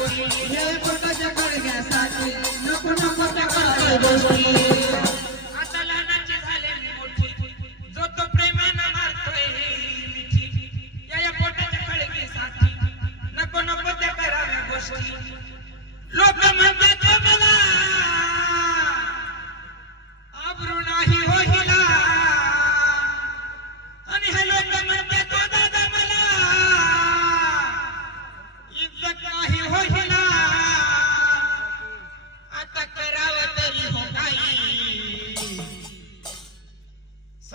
पोरी हे पोटाच्या कळग्यासाठी नको नको त्या गोष्टी.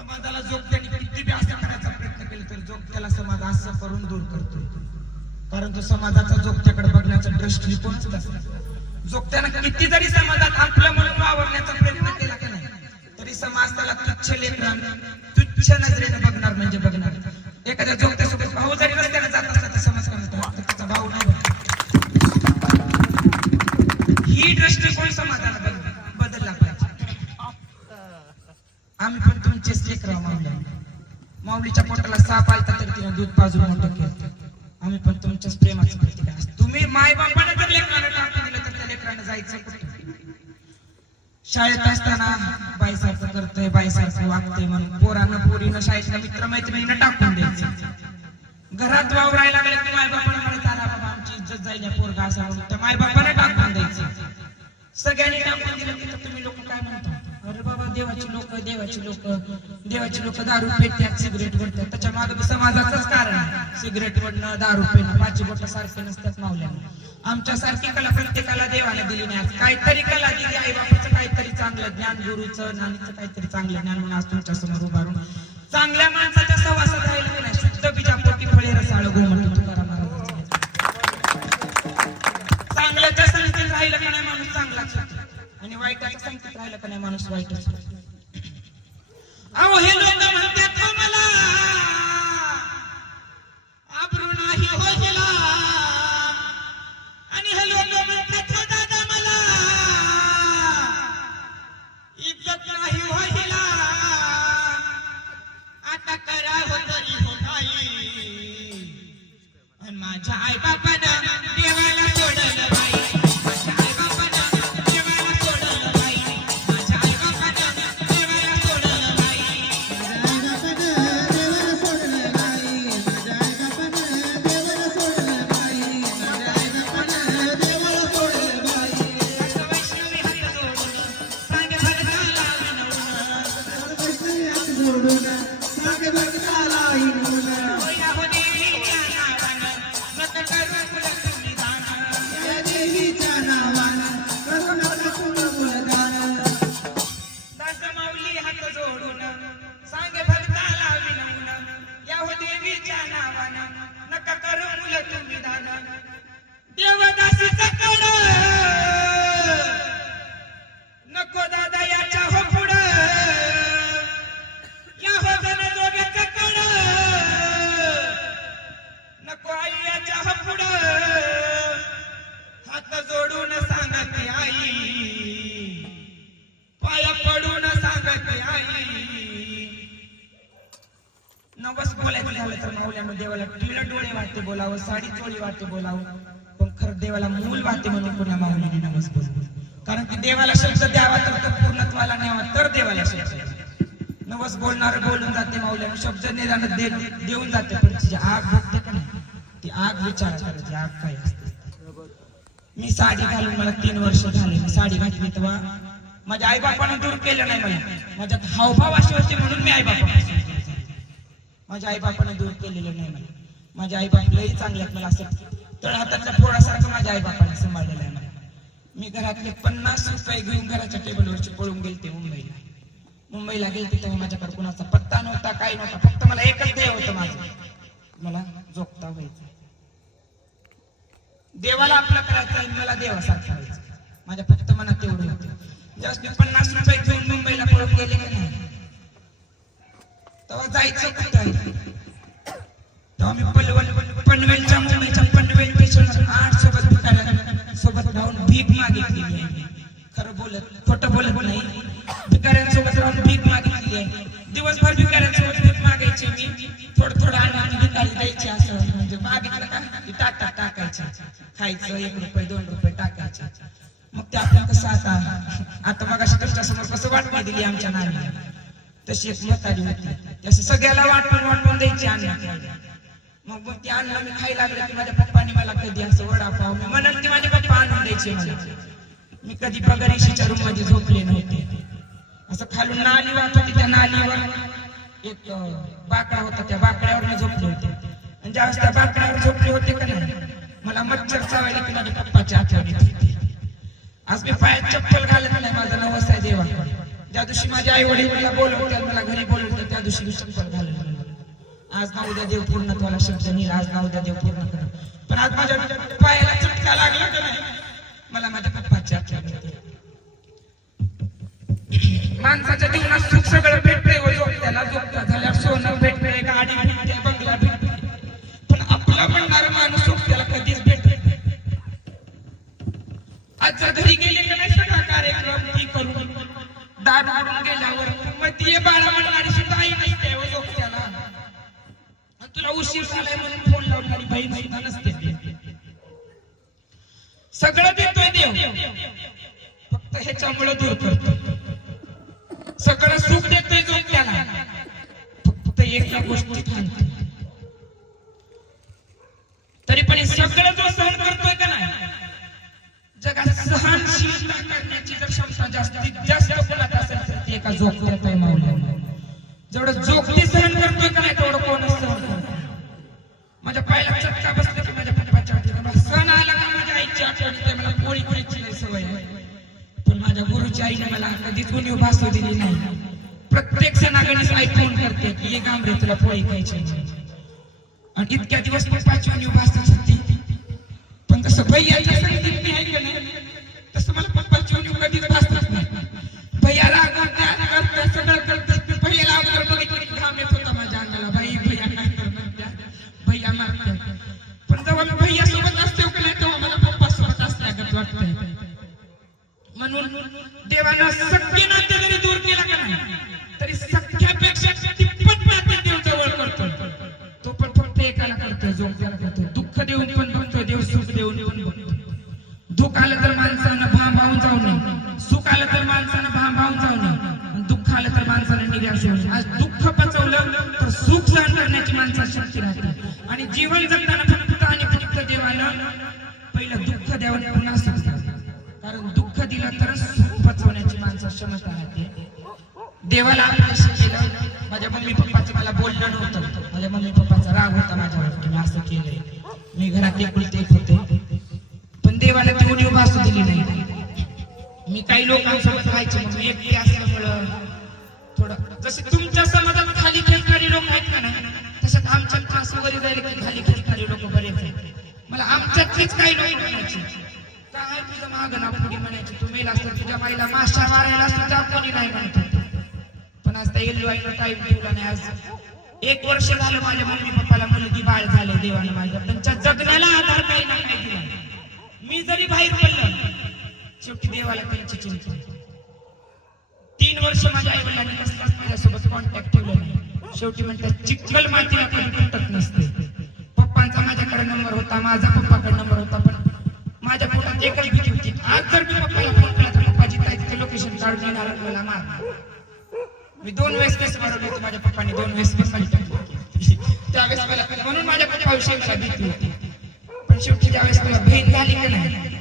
समाजाला जोगत्याने किती बी असं करायचा प्रयत्न केला तर जोगत्याला समाज असं करून दूर करतोय. कारण तो समाजाचा जोगत्याकडे बघण्याचा दृष्टिकोनच तसा जोगत्यानं किती जरी समाजात आपलं म्हणून वावरण्याचा प्रयत्न केला की नाही तरी समाज त्याला तुच्छ लेखन तुच्छ नजरेने बघणार म्हणजे बघणार. एखाद्या जोगत्यासोबत भाऊ जरी रस्त्याने जात असला मुलीच्या पोटाला साप आलता तर तिने दूध पाजून मोठं केलं. आम्ही पण तुमच्याच प्रेमाचं प्रतीक आहे. तुम्ही माय बापाने जर लेकरांना टाकून दिलं तर त्या लेकरांना जायचं शाळेत असताना बाईसारखं करतोय बाईसारखं वागतोय म्हणून पोरानं पोरीनं शाळेतल्या मित्र मैत्रिणीनं टाकून द्यायचं. घरात वावरायला लागले की माय बापाला म्हणत आला बाबा आमची इज्जत जाईल पोरगा असा म्हणून. तर माय बापाला टाकून द्यायचं. सगळ्यांनी टाकून दिलं की तुम्ही लोक काय देवाची लोक देवाची लोक. देवाची लोक दारू पेटतात सिगरेट भरतात त्याच्यामागे समाजाचंच कारण आहे. सिगरेट वडणं दारू पिणं पाची बोट सारखे नसतात मावल्याने आमच्या सारखी कला प्रत्येकाला देवाने दिली नाही. काहीतरी कला दिली आई बापाचं काहीतरी चांगलं ज्ञान गुरुचं नानीचं काहीतरी चांगलं ज्ञान म्हणून आज तुमच्यासमोर उभारून चांगल्या माणसाच्या सहवासात राहिलं नाही? शुद्ध बीजापोटी फळे रसाळ गोमटी संगतीत राहिलं का नाही तर देवाला टिळ डोळे वाटते बोलावं साडी चोळी वाटते बोलावं. पण खरं देवाला मूल वाटते म्हणून पुन्हा माऊलीने नमस बोलवं कारण की देवाला शब्द द्यावा तर तो पूर्णत्वाला न्यावा तर देवाला शब्द नवस बोलणार बोलून जाते माऊल्यानं शब्द निदान दे देऊन जाते. पण तिची आग भोगते का नाही? ती आग विचार करायची आग काय असते मी साडी घालून मला तीन वर्ष झाले. मी साडी घातली तेव्हा माझ्या आईबापानं दूर केलं नाही मला. माझ्यात हावभाव अशी होते म्हणून मी आईबापा माझ्या आई बापाने दूर केलेलं नाही मला माझ्या आई लई चांगल्यात मला असं तळ हातातल्या पोळासारखं माझ्या आई बापाने सांभाळलेलं आहे मला मी घरातले पन्नास रुपये घेऊन घराच्या टेबलवरची पळून गेलते मुंबईला. मुंबईला गेलते तेव्हा माझ्याकडे कुणाचा पत्ता नव्हता काही नव्हता फक्त मला एकच देव होतं माझं. मला जोगता व्हायचं. देवाला आपलं करायचं आणि मला देवासारखं व्हायचं. माझ्या फक्त मनात तेवढं होतं. जास्त मी पन्नास रुपये घेऊन मुंबईला पळून गेले का नाही तेव्हा जायचं कुठं तेव्हा मी पनवेल पनवेलच्या मुंबईच्या पनवेल स्टेशनवर आठ सोबत भिकाऱ्या सोबत राहून भीक मागितली आहे खरं बोलत खोटं बोलत नाही भिकाऱ्यांसोबत राहून भीक मागितली आहे दिवसभर भिकाऱ्यांसोबत भीक मागायची मी थोडं थोडं आणि भिकारी द्यायची असं म्हणजे मागितलं का की टाटा टाकायचं खायचं एक रुपये दोन रुपये टाकायचे मग ते आपण कसं आता आता मग तुमच्या समोर कसं वाटणी दिली आमच्या नानीला तशी एक म्हातारी होती तशी सगळ्याला वाटून वाटून द्यायची अन्न मग ते अन्न मी खायला लागलं की माझ्या पप्पानी मला कधी असं वडापाव मी म्हणत ते माझे पप्पा आणून द्यायचे मला. मी कधी पगरीशीच्या रूममध्ये झोपले नव्हते. असं खालून नाली वाहत होती त्या नालीवर एक बाकडा होता. त्या बाकड्यावर मी झोपले होते. आणि ज्यावेळेस त्या बाकड्यावर झोपले होते का नाही मला मच्छर चावायला की माझ्या पप्पाची आठवणी होती. आज मी पायात चप्पल घालत नाही माझा नवस आहे देवा. ज्या दिवशी माझे आई वडील मला बोलवते मला घरी बोलवतात त्या दिवशी मी चप्पल घालत आज ना उद्या देव पूर्णत्वाला शब्द नाही आज ना उद्या देव पूर्ण करा पण आज माझ्या पायाला चटका लागला का नाही? मला माझ्या पप्पाची आठवण येते. माणसाच्या जीवनात सुख सगळं भेटते व झोपता झाल्यावर सोनं भेटते गाडी सगळं देतोय देव. फक्त ह्याच्यामुळे दूर करतो. सगळं सुख देतोय जो त्याला. फक्त एका गोष्टी थांबते. तरी पण हे सगळं जो सहन करतोय का नाही जगात सहनशीलता करण्याची जर क्षमता जास्तीत जास्त कोणात असेल तर ती एका जोगत्यात आहे माऊली जेवढं मला भासू दिली नाही. प्रत्येक सणागणीस आई फोन करते की ये गांबरे तुला पोळी खायची आणि इतक्या दिवस पप्पाची उभा भासत होती पण तसं भैयाच्या संगतीत मी नाही? तसं मला पप्पाची उणीव कधीच भासत नाही. भैया रागवत्या करत्या सगळं करतात भैयाला अगोदर बघितलं घाम येत होता माझ्या अंगाला. बाई भैया काय करणार त्या भैया मारत्या. पण जेव्हा मी भैया सोबत असते नाही तेव्हा मला पप्पा सोबत असल्यागत वाटतंय. म्हणून या सख्य नाते जरी दूर केला का नाही? तरी सख्यापेक्षा तिप्पट नाते देव जवळ करतो तो पण फक्त एकाला करतो जो करतो दुःख देऊन पण बघतोय देव सुख देऊन पण बघतो दुःख आलं तर माणसानं भांबावून जाऊ नये. सुख आलं तर माणसानं भांबावून जाऊ नये. दुःख आलं तर माणसानं निराश होऊ आज दुःख पचवलं तर सुख सहन करण्याची माणसात शक्ती राहते. आणि जीवन जगताना फक्त आणि फक्त देवानं पहिलं दुःख द्यावं पुन्हा सुख कारण दुःख दिलं तरच सुख पचवण्याची माणसं क्षमता राहते. देवाला केलं माझ्या मम्मी पप्पाचं मला बोलणं नव्हतं. माझ्या मम्मी पप्पाचा राग होता माझ्यावर की मी असं केलंय. मी घरात एकुलते एक होते. पण देवाला ती उणीव भासू दिली नाही. मी काही लोकांसोबत राहायचे मग मी एकटी असल्यामुळं थोडं जसे तुमच्या समाजात खाली खेळणारी लोक आहेत का ना तसंच आमच्या क्लासमध्ये जायला की खाली खेळणारी लोक बरेच आहेत. मला आमच्यातलीच काही लोक म्हणायची. ना पुढे तू मेला असतो तुझ्या बाईला मारायला सुद्धा कोणी नाही म्हणत. पण आज त्या एल्लू टाईम ठेवला नाही आज. एक वर्ष झालं माझ्या मम्मी पप्पाला मुलगी बाळ झाले देवाने माझ्या. त्यांच्या जगण्याला आधार काही नाही दिला मी जरी बाहेर पडलं शेवटी देवाला त्यांची चिंता तीन वर्ष माझ्या आई वडिलांनी कसलाच माझ्यासोबत कॉन्टॅक्ट ठेवला नाही. शेवटी म्हणतात चिखल मातीला कधी तुटत नसते. पप्पांचा माझ्याकडे नंबर होता माझा पप्पाकडे नंबर होता पण माझ्या पोटात एकच भीती होती. आज जर मी पप्पाला फ़ोन केला तर पप्पाची ताईचं लोकेशन काढून येणार मला मार मी दोन वेळेस केस मारवले होते माझ्या पप्पाने, दोन वेळेस केस टाकली त्यावेळेस मला म्हणून माझ्या पप्पाविषयी मला भीती होती. पण शेवटी ज्यावेळेस मला बहीण झाली का नाही?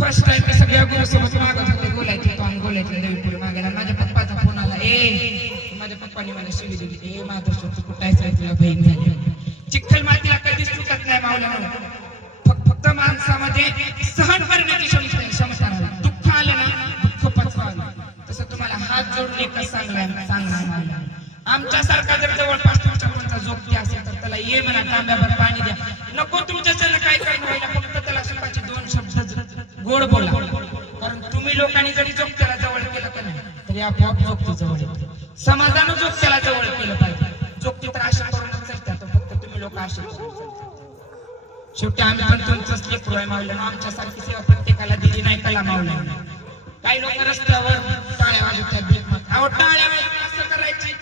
फ़र्स्ट टाइम मी सगळ्या गुरुसोबत मागत होते, बोलायचे होतो आणि बोलायचे देवीपुरी मागायला माझ्या पप्पाचा फ़ोन आला, ए, माझ्या पप्पाने मला शिवी दिली. ए माधव तू कुठं तुला बहीण झाली. चिखल मातीला कधीच चुकत नाही मावला फक्त फक्त माणसामध्ये सहन करण्याची क्षमता क्षमता दुःख आलं ना दुःख पचवावं तसं तुम्हाला हात जोडून एकच सांगणार सांगणार मावला आमच्यासारखा जर जवळपास तुमच्या कोणता जोपती असेल तर त्याला ये म्हणा तांब्यावर पाणी द्या. नको तुमच्या त्याला काय काय व्हायला फक्त त्याला सुखाचे दोन शब्द गोड बोला. कारण तुम्ही लोकांनी जरी जोप त्याला जवळ केलं का नाही तरी आपोआप जोगती जवळ येते. समाजानं जोप त्याला जवळ केलं पाहिजे. जोगती तर अशा करून फक्त तुम्ही लोक असे शेवटी आम्ही पण तुमचंच लेकरू आहे मावलं आमच्यासारखी सेवा प्रत्येकाला दिली नाही कला मावलं. काही लोक रस्त्यावर टाळ्या वाजवतात भीक अहो टाळ्या असं करायची.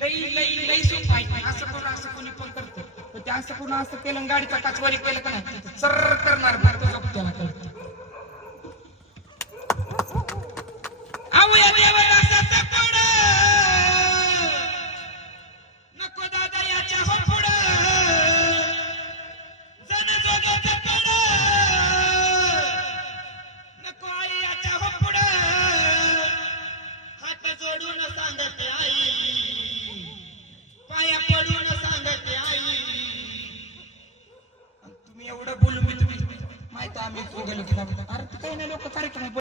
लई लई लई सोप आहे. असं करून असं कोणी पण करतं. ते असं करून असं केलं गाडीचा काचवारी केलं का नाही? सर करणार भरतो जप त्याला करतो अहो या देवदासाचा